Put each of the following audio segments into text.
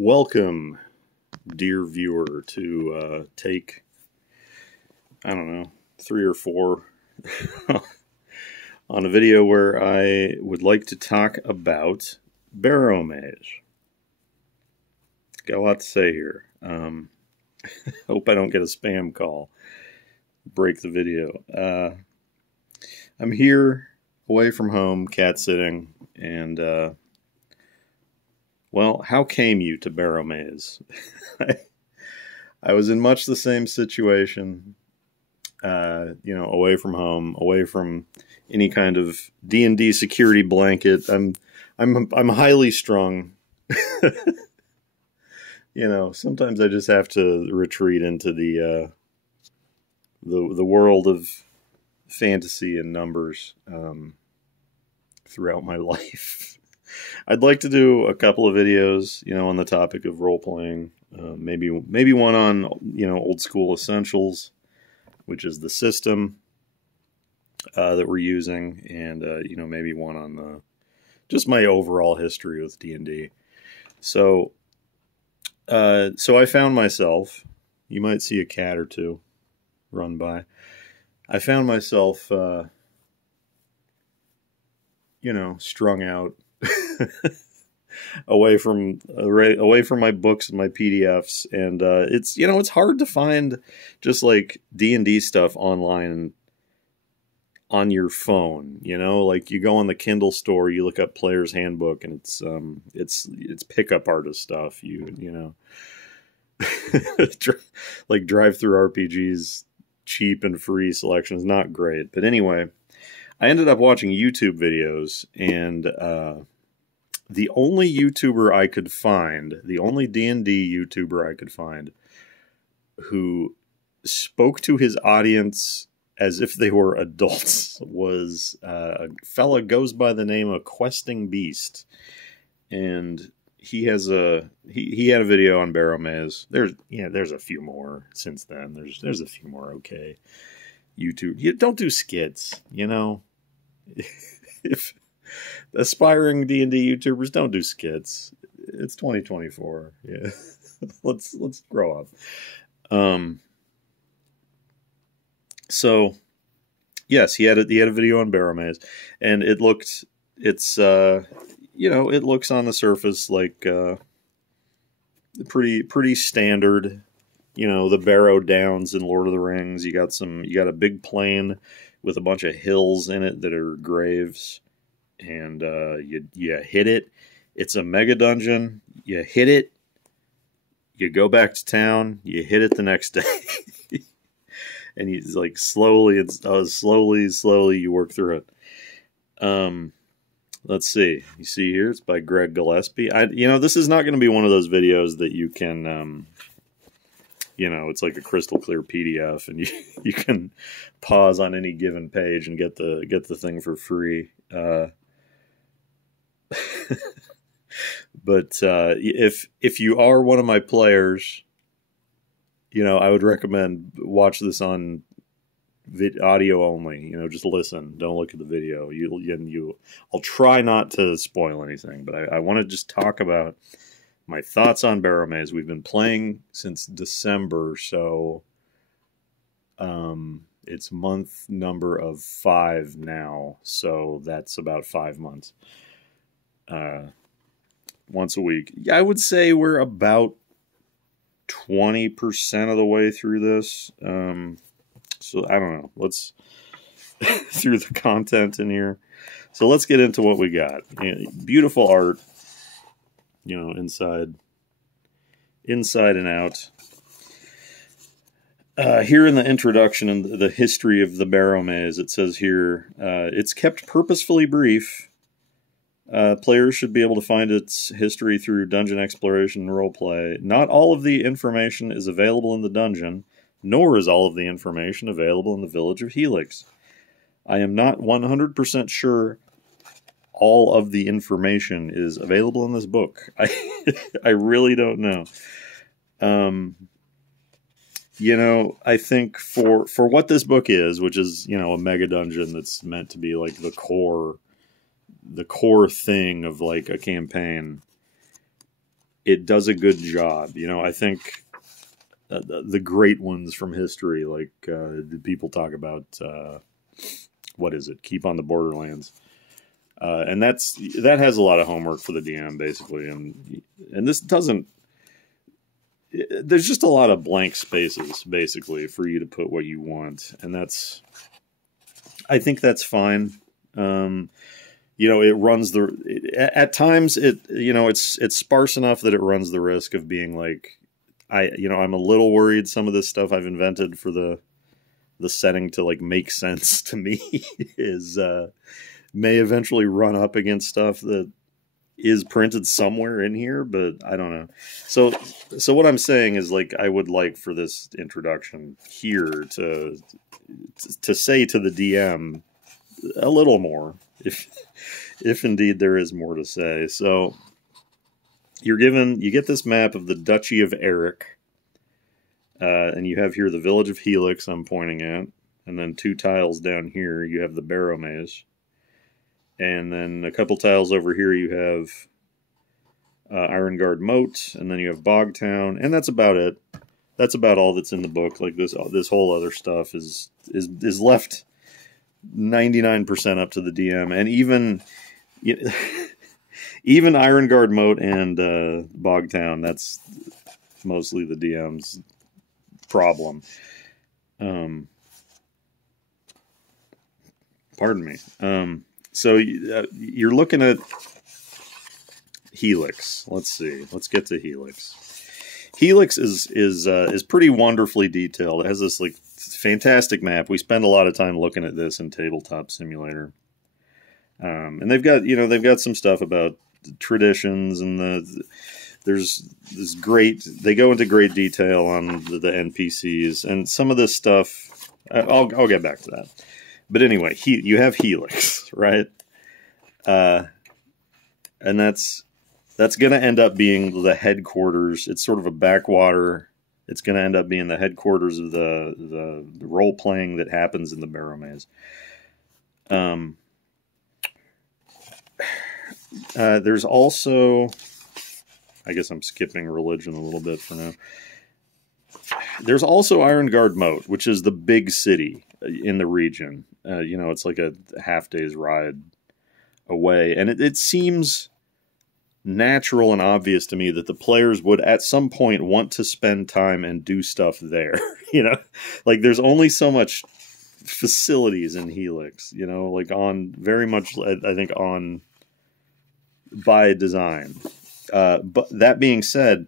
Welcome, dear viewer, to take, I don't know, 3 or 4 on a video where I would like to talk about Barrowmaze. Got a lot to say here. Hope I don't get a spam call. Break the video. I'm here, away from home, cat sitting, and well, how came you to Barrowmaze? I was in much the same situation, away from home, away from any kind of D&D security blanket. I'm highly strung. Sometimes I just have to retreat into the world of fantasy and numbers throughout my life. I'd like to do a couple of videos, on the topic of role-playing. Maybe one on, old school essentials, which is the system that we're using, and, maybe one on just my overall history with D&D. So I found myself, you might see a cat or two run by. I found myself, strung out. away from my books and my PDFs, and it's hard to find just like D&D stuff online on your phone. Like you go on the Kindle store, you look up Player's Handbook, and it's pickup artist stuff. Like drive-through RPGs, cheap and free selection is not great. But anyway, I ended up watching YouTube videos, and the only YouTuber I could find, the only D&D YouTuber I could find, who spoke to his audience as if they were adults, was a fella goes by the name of Questing Beast, and he has he had a video on Barrowmaze. There's a few more since then. There's a few more okay YouTube. You don't do skits, if aspiring D&D YouTubers don't do skits. It's 2024. Yeah. let's grow up. So yes, he had a video on Barrowmaze, and it looks on the surface like pretty standard, the Barrow Downs in Lord of the Rings. You got a big plain with a bunch of hills in it that are graves. And you hit it. It's a mega dungeon. You hit it. You go back to town. You hit it the next day, and you like slowly you work through it. Let's see. You see here, it's by Greg Gillespie. This is not going to be one of those videos that you can, it's like a crystal clear PDF, and you can pause on any given page and get the thing for free. But if you are one of my players, I would recommend watch this on audio only. Just listen. Don't look at the video. I'll try not to spoil anything, but I want to just talk about my thoughts on Barrowmaze. We've been playing since December, so it's month number of 5 now, so that's about 5 months. Once a week. Yeah, I would say we're about 20% of the way through this. So I don't know. Let's through the content in here. So let's get into what we got. Beautiful art, inside and out. Here in the introduction and the history of the Barrowmaze, it says here, it's kept purposefully brief. Players should be able to find its history through dungeon exploration and roleplay. Not all of the information is available in the dungeon, nor is all of the information available in the village of Helix. I am not 100% sure all of the information is available in this book. I really don't know. I think for what this book is, which is, a mega dungeon that's meant to be like the core thing of like a campaign, it does a good job. You know, I think the great ones from history, like the people talk about, what is it? Keep on the Borderlands. And that has a lot of homework for the DM, basically. And this doesn't, there's just a lot of blank spaces, basically, for you to put what you want. And I think that's fine. You know, it runs at times it's sparse enough that it runs the risk of being like, I'm a little worried some of this stuff I've invented for the setting to like make sense to me is, may eventually run up against stuff that is printed somewhere in here, but I don't know. So what I'm saying is, like, I would like for this introduction here to say to the DM a little more, if indeed there is more to say. So you get this map of the Duchy of Eric, and you have here the village of Helix I'm pointing at, and then 2 tiles down here you have the Barrowmaze. And then a couple tiles over here you have Ironguard Moat, and then you have Bogtown, and that's about it. That's about all that's in the book. Like this whole other stuff is left 99% up to the DM, and even Ironguard Moat and Bogtown, that's mostly the DM's problem. Pardon me. So you're looking at Helix. Let's see. Let's get to Helix. Helix is pretty wonderfully detailed. It has this like fantastic map. We spend a lot of time looking at this in Tabletop Simulator, and they've got some stuff about traditions, and there's this great. They go into great detail on the NPCs and some of this stuff. I'll get back to that. But anyway, you have Helix, right? And that's going to end up being the headquarters. It's sort of a backwater. It's going to end up being the headquarters of the role playing that happens in the Barrowmaze. There's also, I guess I'm skipping religion a little bit for now. There's also Ironguard Moat, which is the big city in the region. It's like a half day's ride away. And it seems natural and obvious to me that the players would at some point want to spend time and do stuff there. Like there's only so much facilities in Helix, like on very much, I think, on by design. But that being said,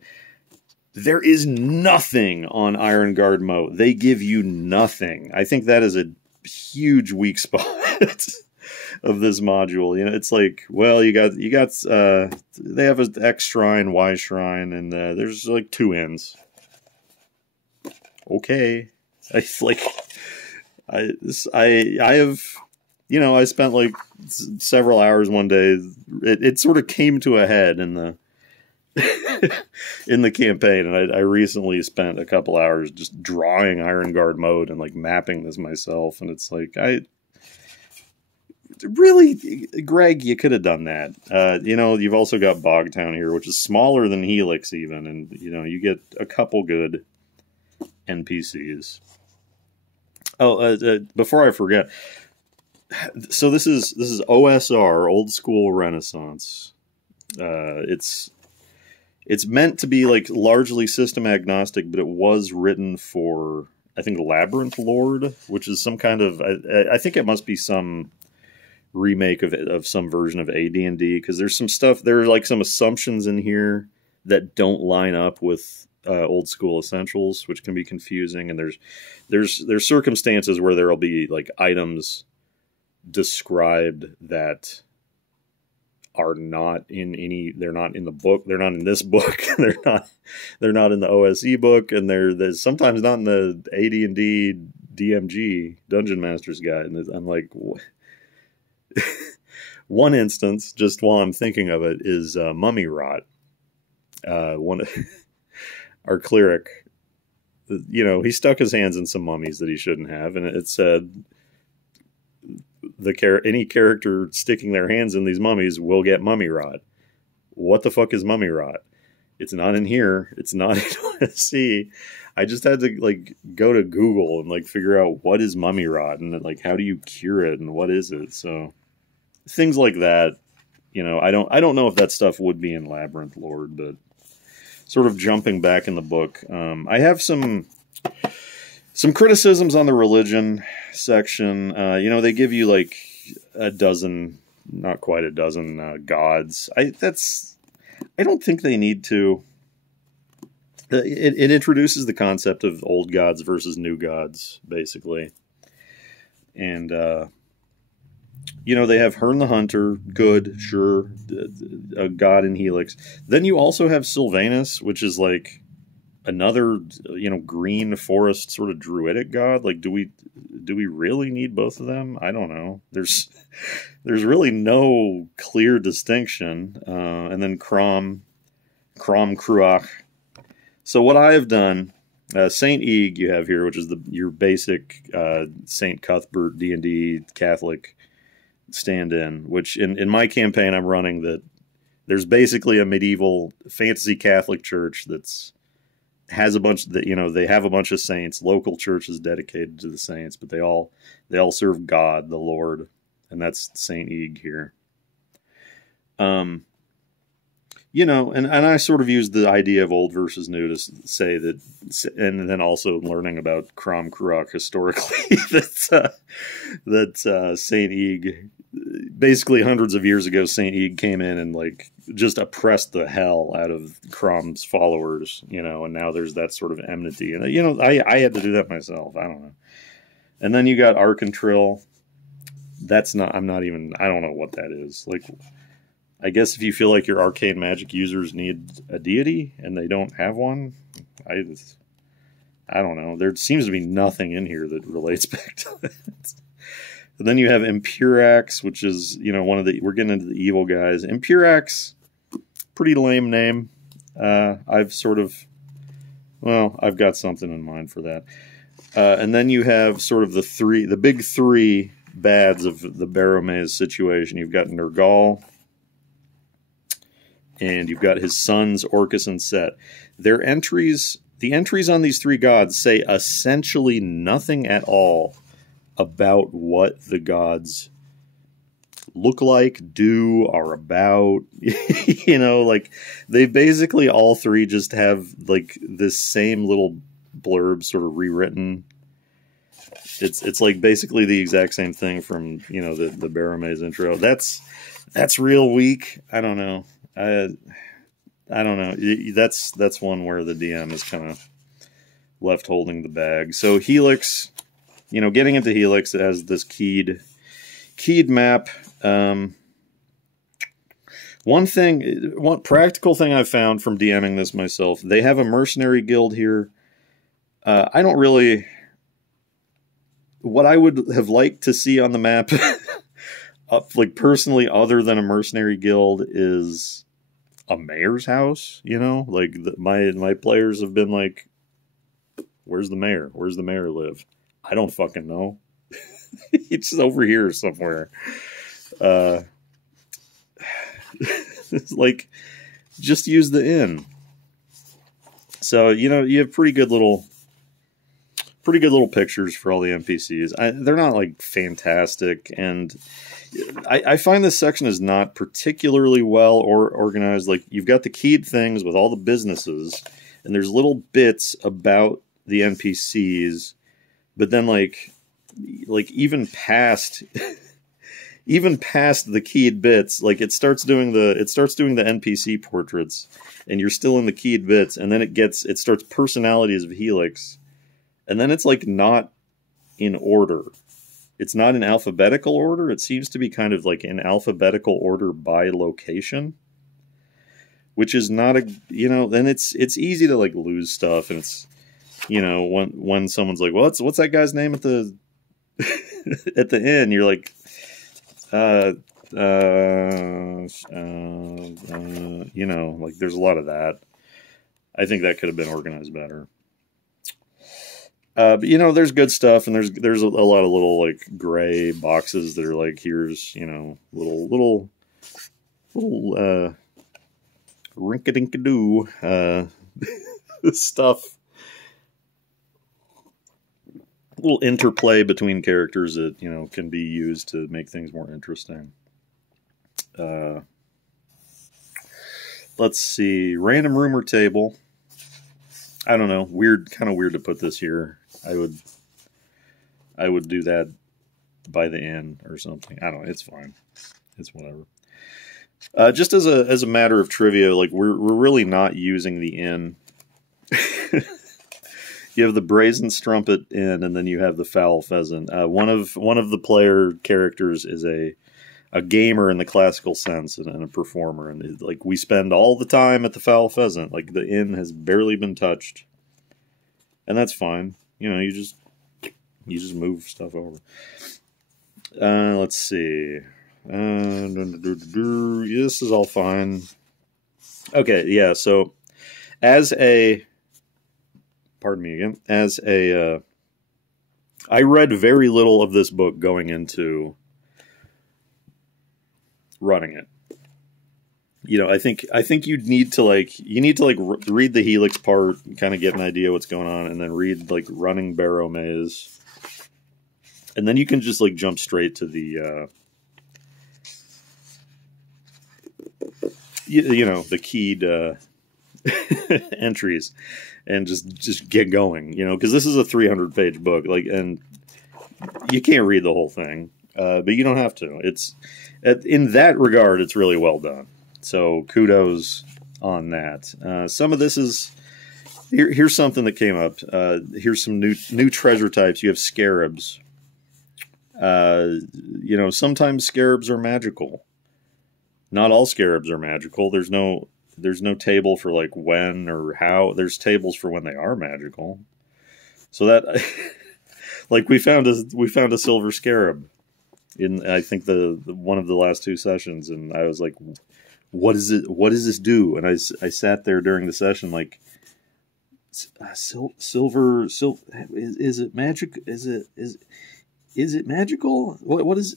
there is nothing on Ironguard Moat. They give you nothing. I think that is a huge weak spot of this module. It's like, well, you got they have an X shrine, Y shrine, and there's like 2 inns. Okay. I spent like several hours one day. It sort of came to a head in the in the campaign, and I recently spent a couple hours just drawing Ironguard Moat and like mapping this myself, and it's like, really, Greg, you could have done that. You've also got Bogtown here, which is smaller than Helix even, and you get a couple good NPCs. Before I forget, so this is OSR, Old School Renaissance. It's meant to be like largely system agnostic, but it was written for, I think, Labyrinth Lord, which is some kind of, I think it must be some remake of some version of AD&D, because there's some stuff, there are like some assumptions in here that don't line up with Old School Essentials, which can be confusing, and there's circumstances where there'll be like items described that are not in they're not in the book, they're not in this book, they're not in the OSE book, and they're sometimes not in the AD&D DMG Dungeon Master's Guide, and I'm like, what? One instance, just while I'm thinking of it, is mummy rot. Our cleric, he stuck his hands in some mummies that he shouldn't have, and it said any character sticking their hands in these mummies will get mummy rot. What the fuck is mummy rot? It's not in here. It's not in OSC. I just had to like go to Google and like figure out what is mummy rot and like how do you cure it and what is it. So things like that, you know, I don't know if that stuff would be in Labyrinth Lord, but sort of jumping back in the book, I have some criticisms on the religion section. You know, they give you like a dozen, not quite a dozen gods. I don't think they need to. It introduces the concept of old gods versus new gods, basically. And, you know, they have Hern the Hunter, good, sure, a god in Helix. Then you also have Sylvanus, which is like another, you know, green forest sort of druidic god. Like, do we really need both of them? I don't know. There's really no clear distinction. And then Crom Cruach. So what I have done, Saint Eg you have here, which is your basic Saint Cuthbert D&D Catholic stand-in, which in my campaign I'm running that there's basically a medieval fantasy Catholic church has a bunch that, you know, they have a bunch of saints, local churches dedicated to the saints, but they all serve God, the Lord, and that's Saint Eg here. You know, and I sort of used the idea of old versus new to say that, and then also learning about Crom Cruach historically, that Saint Eg, basically hundreds of years ago, Saint Eg came in and like just oppressed the hell out of Crom's followers, you know, and now there's that sort of enmity, and you know, I had to do that myself. I don't know. And then you got Arcantrill. I don't know what that is. Like, I guess if you feel like your arcane magic users need a deity and they don't have one, I don't know. There seems to be nothing in here that relates back to it. And then you have Impurax, which is, you know, we're getting into the evil guys. Impurax, pretty lame name. I've got something in mind for that. And then you have sort of the big three bads of the Barrowmaze situation. You've got Nergal, and you've got his sons, Orcus and Set. The entries on these three gods say essentially nothing at all about what the gods look like, are about. You know, like, they basically all three just have like this same little blurb sort of rewritten. It's like basically the exact same thing from, you know, the Barrowmaze intro. That's real weak. I don't know. I don't know. That's one where the DM is kind of left holding the bag. So Helix, you know, getting into Helix, it has this keyed map. One practical thing I've found from DMing this myself, they have a mercenary guild here. I don't really... What I would have liked to see on the map, like personally, other than a mercenary guild, is a mayor's house. You know, like my players have been like, "Where's the mayor? Where's the mayor live?" I don't fucking know. It's over here somewhere. It's like, just use the inn. So, you know, you have pretty good little pictures for all the NPCs. They're not like fantastic, and I find this section is not particularly well organized. Like, you've got the keyed things with all the businesses, and there's little bits about the NPCs, but then like even past the keyed bits, like it starts doing the NPC portraits, and you're still in the keyed bits, and then it starts personalities of Helix. And then it's like not in order. It's not in alphabetical order. It seems to be kind of like in alphabetical order by location, which is not a, you know, then it's easy to like lose stuff. And it's, you know, when someone's like, well, what's that guy's name at the, at the end, you're like, you know, like there's a lot of that. I think that could have been organized better. But, you know, there's good stuff, and there's a lot of little, like, gray boxes that are like, here's, you know, little Rink-a-dink-a-doo. This stuff. A little interplay between characters that, you know, can be used to make things more interesting. Let's see. Random rumor table. I don't know. Weird, kind of weird to put this here. I would do that by the end or something. I don't know. It's fine. It's whatever. Just as a matter of trivia, like we're really not using the inn. You have the brazen strumpet inn, and then you have the foul pheasant. One of the player characters is a gamer in the classical sense and a performer, and like we spend all the time at the foul pheasant. Like the inn has barely been touched, and that's fine. You know, you just move stuff over. Let's see. This is all fine. Okay, yeah. So, pardon me again. I read very little of this book going into running it. You know, I think you need to read the Helix part, kind of get an idea what's going on, and then read like running Barrowmaze, and then you can just like jump straight to the you know, the keyed entries, and just get going. You know, because this is a 300-page book, like, and you can't read the whole thing, but you don't have to. It's in that regard, it's really well done. So kudos on that. Some of this is here's something that came up. Here's some new treasure types. You have scarabs. You know, sometimes scarabs are magical. Not all scarabs are magical. There's no table for like when or how. There's tables for when they are magical. So that like we found a silver scarab in, I think, the one of the last two sessions, and I was like, what is it? What does this do? And I sat there during the session like, silver. Is it magic? Is it magical? What is?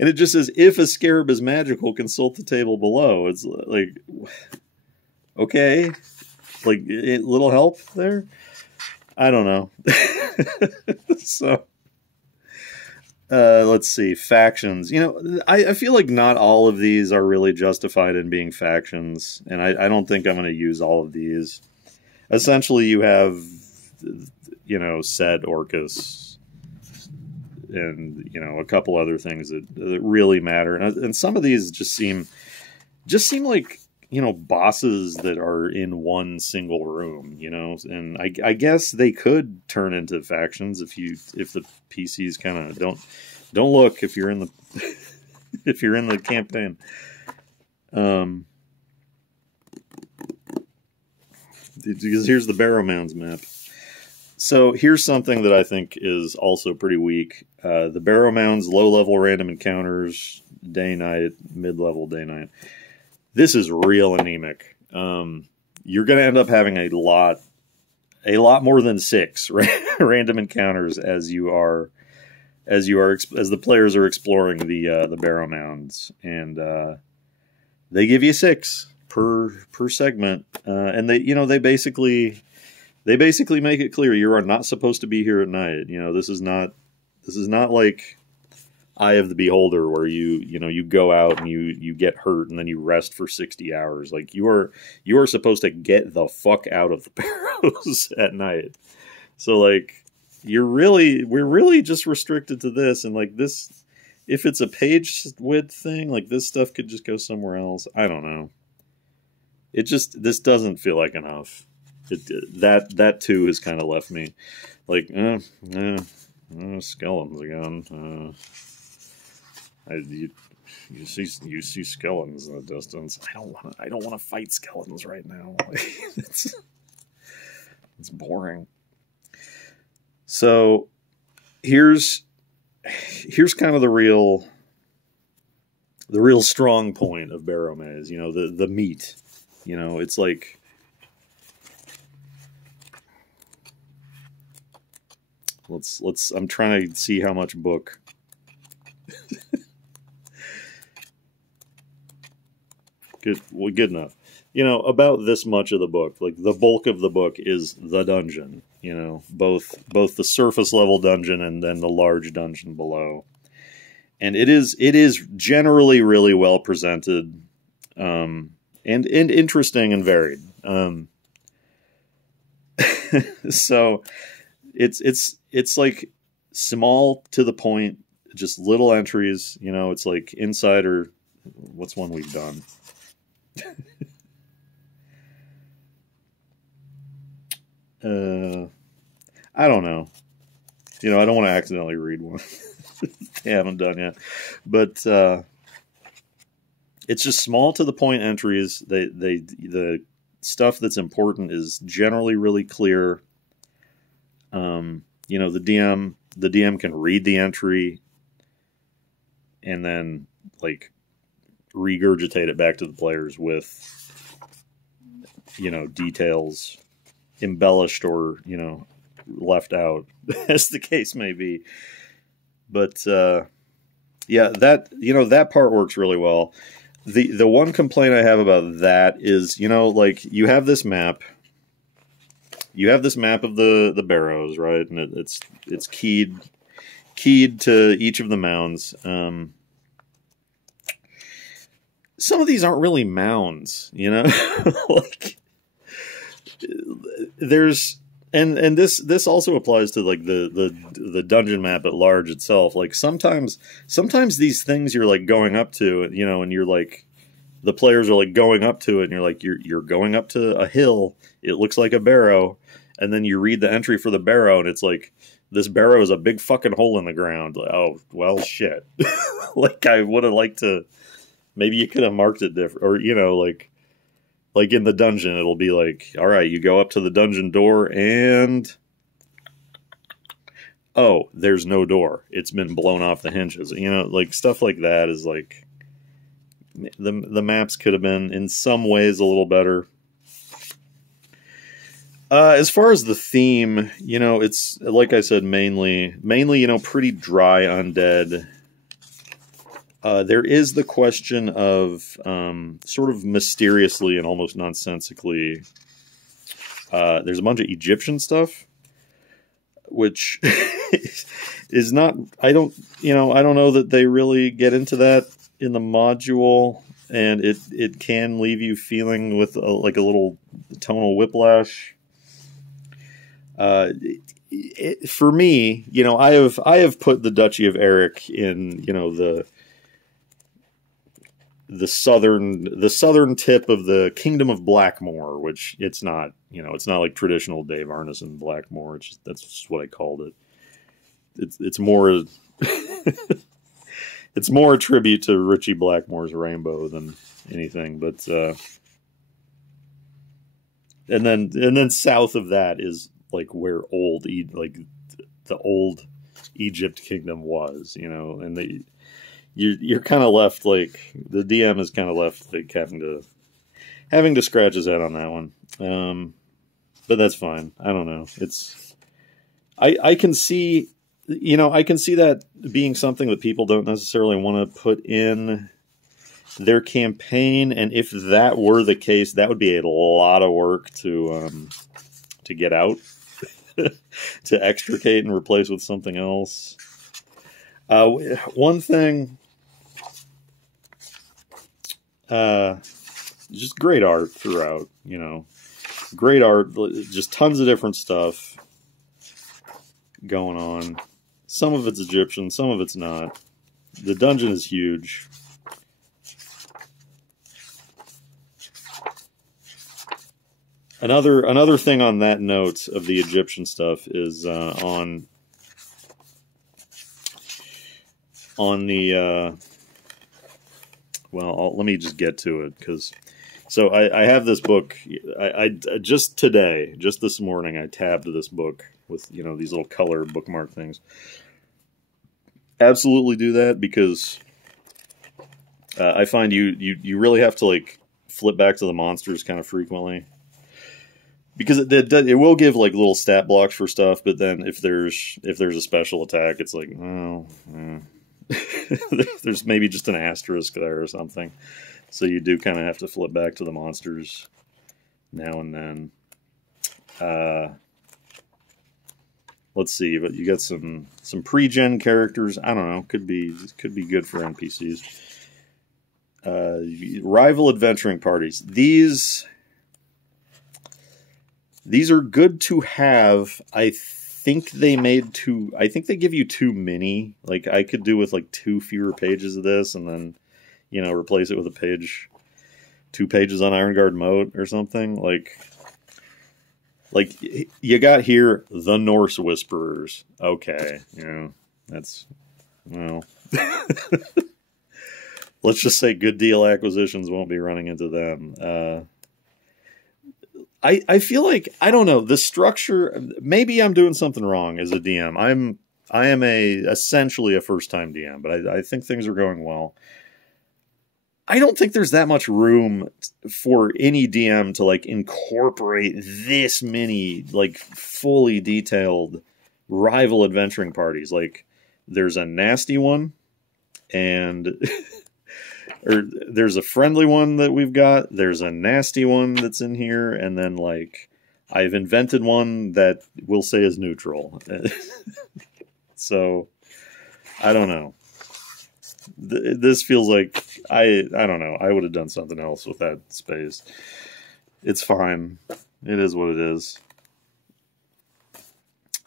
And it just says, if a scarab is magical, consult the table below. It's like, okay, like little help there. I don't know. So, let's see, factions. You know, I feel like not all of these are really justified in being factions, and I don't think I'm going to use all of these. Essentially, you have, you know, Set, Orcus, and, you know, a couple other things that really matter, and some of these just seem like, you know, bosses that are in one single room, you know, and I guess they could turn into factions if the PCs kind of don't look if you're in the if you're in the campaign. Because here's the Barrowmaze map. So here's something that I think is also pretty weak. The Barrowmaze low-level random encounters, day-night, mid-level, day-night. This is real anemic. You're going to end up having a lot more than 6 random encounters as the players are exploring the Barrowmaze, and they give you 6 per segment, and they basically make it clear you are not supposed to be here at night. You know, this is not like Eye of the Beholder, where you go out and you get hurt and then you rest for 60 hours. Like you are supposed to get the fuck out of the barrows at night. So like we're really just restricted to this, and like this, if it's a page width thing, like this stuff could just go somewhere else. I don't know. This doesn't feel like enough. That too has kind of left me like, skeletons again. You see skeletons in the distance. I don't want to fight skeletons right now. It's boring. So here's kind of the real strong point of Barrowmaze. You know, the meat. You know, it's like, let's I'm trying to see how much book. Good enough. about this much of the book. Like the bulk of the book is the dungeon. Both the surface level dungeon and then the large dungeon below. And it is generally really well presented, and interesting and varied. So it's like small to the point, just little entries. It's like Insider. What's one we've done? I don't know. I don't want to accidentally read one they haven't done yet. But it's just small to the point entries. The stuff that's important is generally really clear. The DM can read the entry and then like regurgitate it back to the players with details embellished or left out as the case may be. But that part works really well. The one complaint I have about that is like you have this map of the barrows, right? And it's keyed to each of the mounds. Some of these aren't really mounds, like there's and this also applies to like the dungeon map at large itself. Like sometimes these things you're like going up to, and you're like the players are like going up to it, and you're like you're going up to a hill. It looks like a barrow, and then you read the entry for the barrow, and it's like this barrow is a big fucking hole in the ground. Like, oh well, shit. Like I would have liked to. Maybe you could have marked it different, or like in the dungeon, it'll be like, all right, you go up to the dungeon door and oh, there's no door. It's been blown off the hinges. Like stuff like that is like the maps could have been in some ways a little better. As far as the theme, it's like I said, mainly, pretty dry undead. There is the question of sort of mysteriously and almost nonsensically, there's a bunch of Egyptian stuff, which is not. I don't know that they really get into that in the module, and it can leave you feeling with like a little tonal whiplash. For me, I have put the Duchy of Eric in the southern tip of the Kingdom of Blackmore, which it's not like traditional Dave Arneson Blackmore. That's just what I called it. It's more it's more a tribute to Richie Blackmore's Rainbow than anything. But and then south of that is like where the old Egypt kingdom was, and you're kind of left like the DM is kind of left like having to scratch his head on that one. But that's fine. I don't know. I can see that being something that people don't necessarily want to put in their campaign, and if that were the case, that would be a lot of work to get out, to extricate and replace with something else. One thing, just great art throughout, great art, just tons of different stuff going on. Some of it's Egyptian, some of it's not. The dungeon is huge. Another thing on that note of the Egyptian stuff is on the let me just get to it, because I have this book. I just today, just this morning, I tabbed this book with these little color bookmark things. Absolutely do that, because I find you really have to like flip back to the monsters kind of frequently. Because it will give like little stat blocks for stuff, but then if there's a special attack, it's like, oh, there's maybe just an asterisk there or something. So you do kind of have to flip back to the monsters now and then. Let's see, but you got some pre-gen characters. I don't know, could be good for NPCs. Rival adventuring parties. These are good to have. I think they give you too many. Like, I could do with like 2 fewer pages of this, and then, you know, replace it with a page, 2 pages on Iron Guard Moat or something. Like you got here the Norse Whisperers. Okay, you know, that's, well, let's just say Good Deal Acquisitions won't be running into them. I feel like, I don't know, the structure, maybe I'm doing something wrong as a DM. I am essentially a first-time DM, but I think things are going well. I don't think there's that much room for any DM to, like, incorporate this many, like, fully detailed rival adventuring parties. Like, there's a nasty one, and or there's a friendly one that we've got. There's a nasty one that's in here, and then, like, I've invented one that we'll say is neutral. So, I don't know. This feels like, I don't know. I would have done something else with that space. It's fine. It is what it is.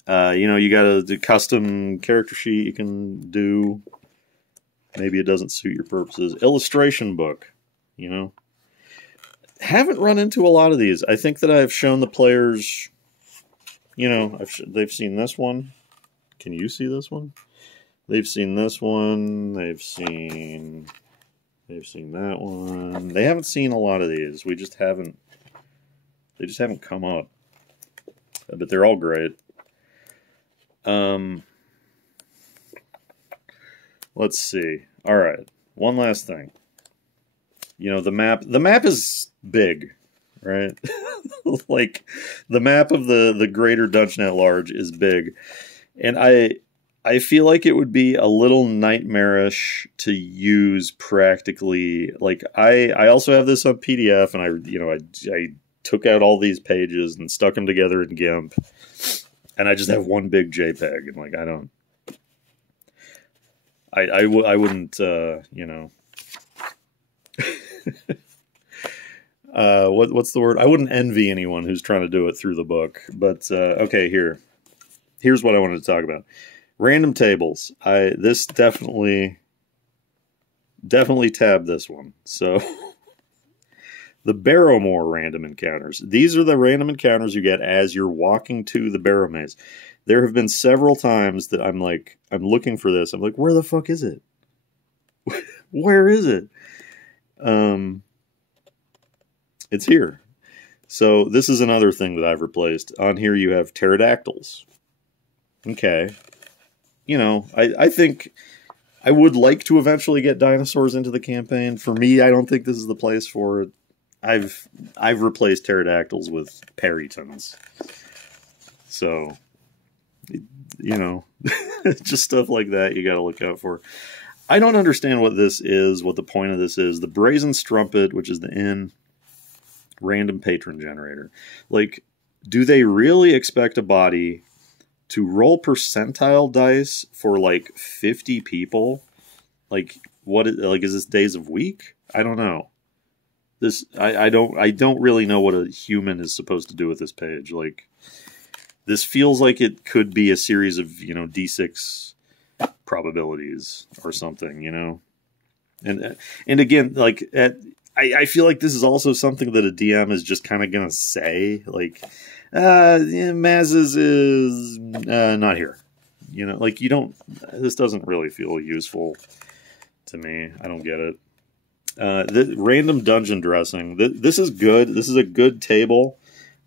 You know, you got a custom character sheet you can do. Maybe it doesn't suit your purposes. Illustration book, you know. Haven't run into a lot of these. I think that I've shown the players, you know, they've seen this one. Can you see this one? They've seen this one. They've seen that one. They haven't seen a lot of these. They just haven't come up. But they're all great. Let's see. All right. One last thing. You know, the map is big, right? Like, the map of the greater Dungeon at Large is big. And I feel like it would be a little nightmarish to use practically. Like, I also have this on PDF, and I took out all these pages and stuck them together in GIMP, and I just have one big JPEG. And, like, I wouldn't, you know, what's the word? I wouldn't envy anyone who's trying to do it through the book. But okay, here's what I wanted to talk about. Random tables. This definitely tabbed this one. So the Barrowmaze random encounters. These are the random encounters you get as you're walking to the Barrowmaze. There have been several times that I'm looking for this. I'm like, where the fuck is it? Where is it? It's here. So this is another thing that I've replaced. On here you have pterodactyls. Okay. You know, I think I would like to eventually get dinosaurs into the campaign. For me, I don't think this is the place for it. I've replaced pterodactyls with perytons. So, you know, just stuff like that you got to look out for. I don't understand what this is, what the point of this is. The Brazen Strumpet, which is the inn, random patron generator. Like, do they really expect a body to roll percentile dice for like 50 people? Like, is this days of week? I don't know. I don't really know what a human is supposed to do with this page. Like, this feels like it could be a series of, you know, D6 probabilities or something, you know. And again, like, I feel like this is also something that a DM is just kind of gonna say, like, Maz's is not here. You know, like, this doesn't really feel useful to me. I don't get it. The random dungeon dressing. This is good. This is a good table.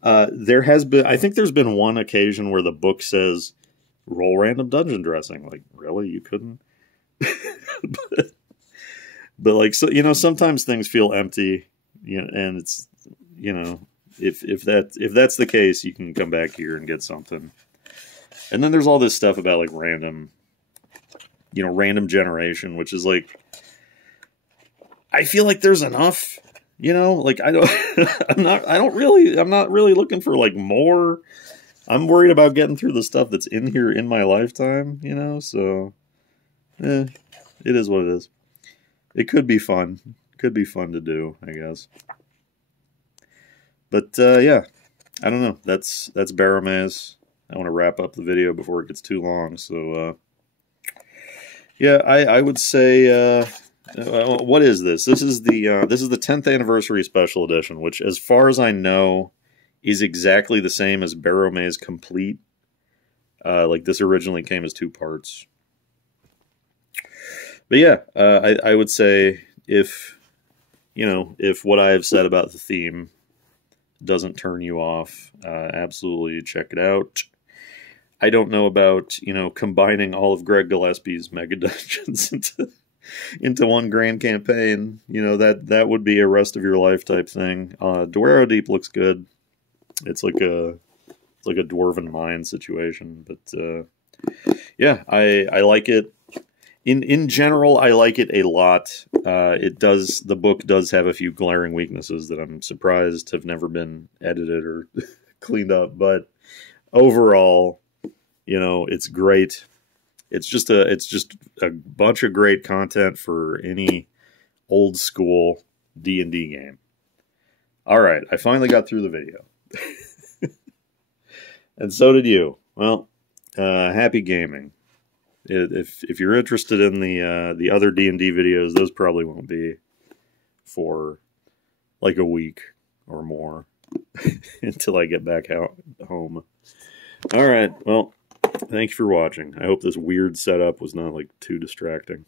I think there's been one occasion where the book says, roll random dungeon dressing. Like, really? You couldn't? but like, so, you know, sometimes things feel empty, you know, and it's, you know, if that's the case, you can come back here and get something. And then there's all this stuff about, like, random generation, which is like, I feel like there's enough, you know, like I don't, I'm not really looking for like more. I'm worried about getting through the stuff that's in here in my lifetime, you know, so, it is what it is. It could be fun. Could be fun to do, I guess. But, yeah, I don't know. That's Barrowmaze. I want to wrap up the video before it gets too long, so, yeah, I would say, what is this? This is the 10th anniversary special edition, which, as far as I know, is exactly the same as Barrowmaze Complete. Like, this originally came as 2 parts. But yeah, I would say if what I have said about the theme doesn't turn you off, absolutely check it out. I don't know about, combining all of Greg Gillespie's mega dungeons into one grand campaign. That would be a rest of your life type thing. Duero Deep looks good. It's like a dwarven mine situation, but yeah, I like it. In general, I like it a lot. The book does have a few glaring weaknesses that I'm surprised have never been edited or cleaned up, but overall, it's great. It's just a bunch of great content for any old school D&D game. All right, I finally got through the video. And so did you. Well, happy gaming. If you're interested in the other D&D videos, those probably won't be for like a week or more until I get back out home. All right, well, thanks for watching. I hope this weird setup was not like too distracting.